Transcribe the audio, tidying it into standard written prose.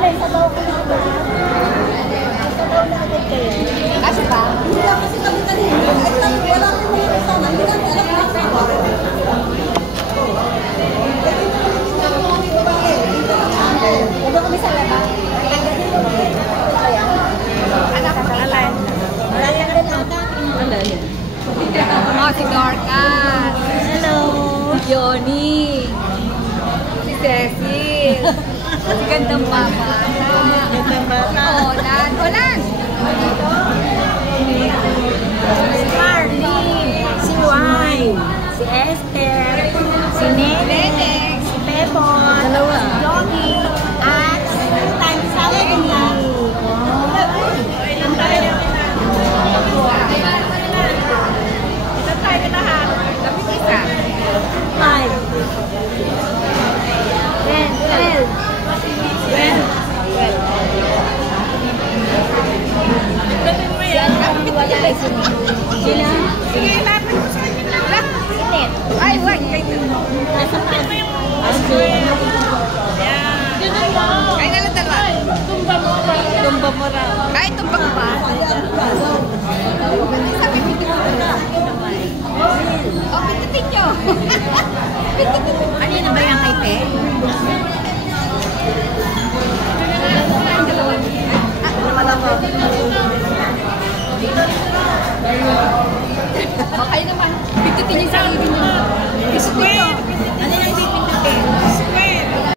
may sabaw ko na ba? Sabaw na agad kayo. Kasi ba? Hindi lang kasi kami kanina. Ay, wala kami mga kasama. Hindi namin alam na sabaw. Huwag kami sa labas. Anak ko alay. Alay na rin ata. Alay. Oh, si Dorcas. Hello. Johnny. Si Cecil. Si gandang baba. Gandang baba. Olan. Olan. Si Marlene. Si Wine. Si Esther. Si Nene. Si Pepon. Dalawa. Si Yogi. At time sa Lenny. Ilan tayo? Ilan tayo na ha? Lapit isa. 5. 10. 12. 12. Yan ang wala ay sila. Sige, lapit mo sa akin lang. Sinet. Ay, wag. Nasa paan mo yung... Kaya nga lang dalawa. Tumba mo raw. Ay, tumba mo ba? Sabi, pitik mo na. Oh, pititin nyo. Ano yun ba yung kay Pe? O, kayo naman. Pititin nyo sa ibig nyo.